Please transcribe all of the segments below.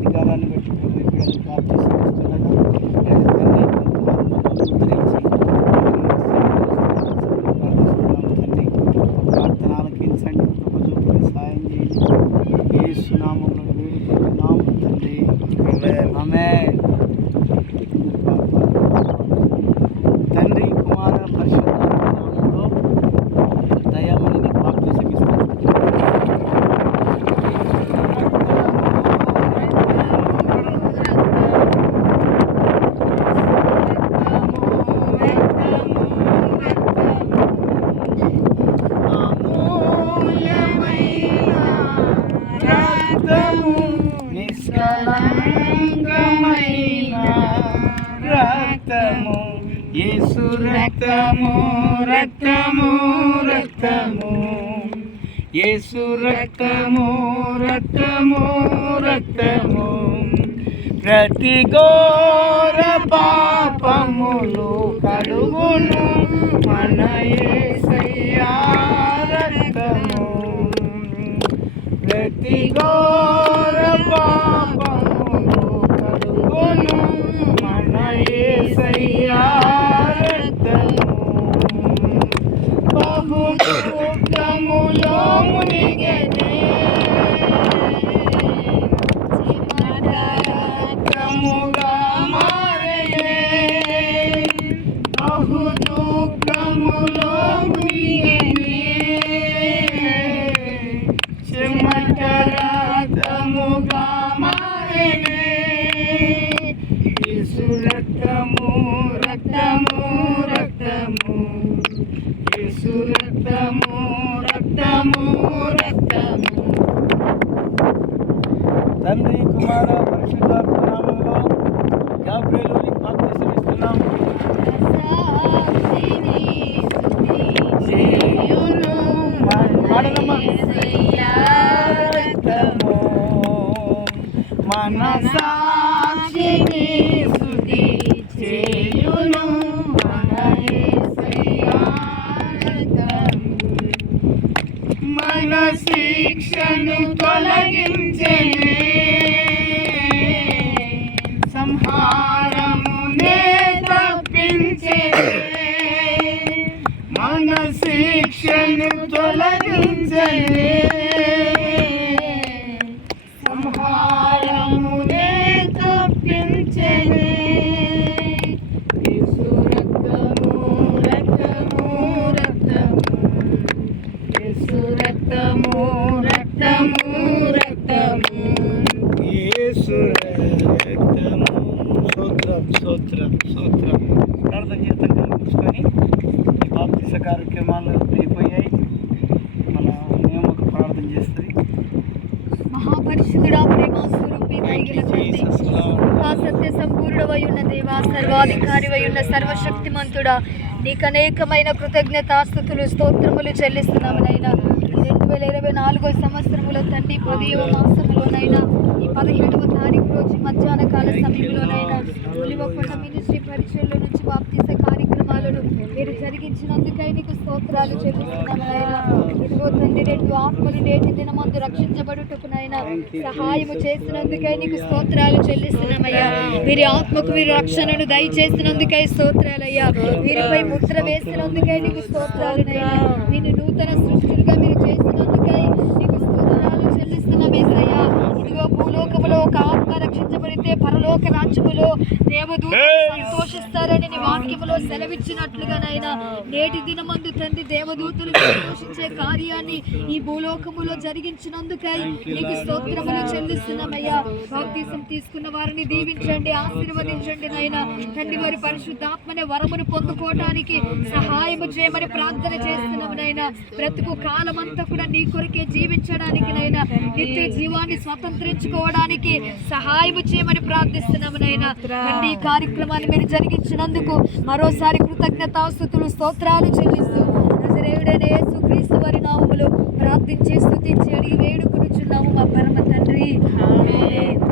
విగ్రహాన్ని పెట్టి విగ్రహాన్ని ప్రార్థిస్తూ వస్తుండగా ప్రార్థన సాయం చేయండి. ఏ తండ్రి. ఆమె రక్తము యేసు రక్తము రక్తము రక్తము. యేసు రక్తము రక్తము రక్తము. ప్రతి ఘోర పాపములు కడుగును మన యేసయ్యా రక్తము. ప్రతి ఘోర Oh. మన సాక్షిని స్తుతి చేయును మన శిక్షను తొలగించే సంహారమునే తప్పించే మన శిక్షను తొలగించే సంహారమునే తప్పించే యేసు రక్తము రక్తము రక్తము యేసు రక్తము రక్తము రక్తము యేసు రక్తము స్తోత్రం స్తోత్రం స్తోత్రం ప్రార్థన చేస్తాం కళ్ళు మూసుకొని ఈ బాప్తిస కార్యక్రమాలు అయిపోయాయి. మన నియమక ప్రార్థన చేస్తుంది. మహాపరిశుద్ధుడా ప్రేమ స్వరూపి సత్య సంపూర్ణమై ఉన్న దేవా సర్వాధికారివై ఉన్న సర్వశక్తిమంతుడా నీకు అనేకమైన కృతజ్ఞతాస్థుతులు స్తోత్రములు చెల్లిస్తున్నాము నైనా రెండు వేల ఇరవై నాలుగో సంవత్సరములో తండ్రి పదివ మాసంలోనైనా ఈ పదిహేడవ తారీఖు రోజు మధ్యాహ్న కాల సమయంలోనైనా ఉలివకొండ మినిస్ట్రీ పరిచయంలో నుంచి బాప్తీస కార్యక్రమాలను మీరు జరిగించినందుకై నీకు స్తోత్రాలు చెల్లిస్తున్నాము ఇదిగో తండ్రి రెండు ఆత్మలు నేటి దినమందు రక్షించబడుటకునైనా సహాయము చేసినందుకై నీకు స్తోత్రాలు చెల్లిస్తున్నామయ్యా. వీరి ఆత్మకు వీరి రక్షణను దయచేసినందుకై స్తోత్రాలయ్యా. వీరిపై ముద్ర వేసినందుకై నీకు స్తోత్రాలు వీరిని నూతన సృష్టిగా మీరు చేసినందుకై నీకు స్తోత్రాలు చెల్లిస్తున్నామేసయ్యా ఇదిగో భూలోకములో ఒక ఆత్మ రక్షించబడితే పరలోక రాజ్యములో దేవదూతలు సంతోషిస్తారని నీ వాక్యములో సెలవిచ్చినట్లుగానైనా నేటి దినమందు తండ్రి దేవదూతలు సంతోషించే కార్యాన్ని ఈ భూలోకములో జరిగించినందుకై నీకు స్తోత్రములు చెల్లిస్తున్నామయ్యా. బాప్తీసం తీసుకున్న వారిని దీవించండి ఆశీర్వదించండి నాయనా. తండ్రి వారి పరిశుద్ధాత్మనే వరమును పొందుకోవడానికి సహాయము చేయమని ప్రార్థన చేస్తున్నాము నాయనా. బ్రతుకు కాలం అంతా కూడా నీ కొరకే జీవించడానికి నైనా నిత్య జీవాన్ని స్వతంత్రించుకోవడానికి సహాయము చేయమని ప్రార్థిస్తున్నాము నైనా తండ్రి ఈ కార్యక్రమాన్ని మీరు జరిగించినందుకు మరోసారి కృతజ్ఞతాస్తుతులు స్తోత్రాలు చెల్లిస్తూ నజరేయుడైన యేసు క్రీస్తు వారి నామములో ప్రార్థించి స్తుతించి అడిగి వేడుకొనుచున్నాము మా పరమ తండ్రి. ప్రేమ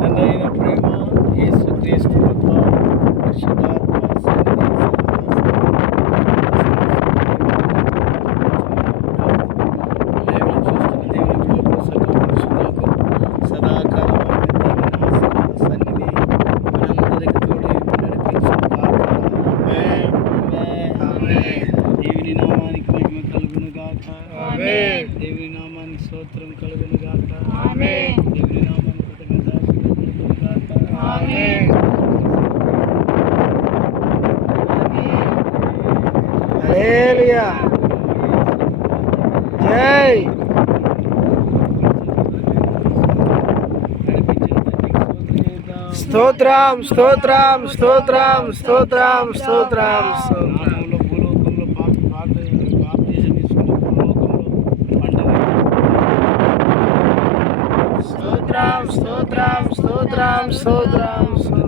హల్లెలూయా జై స్తోత్రం స్తోత్రం స్తోత్రం స్తోత్రం స్తోత్రం స్తోత్రం స్తోత్రం స్తోత్రం స్తోత్రం స్తోత్రం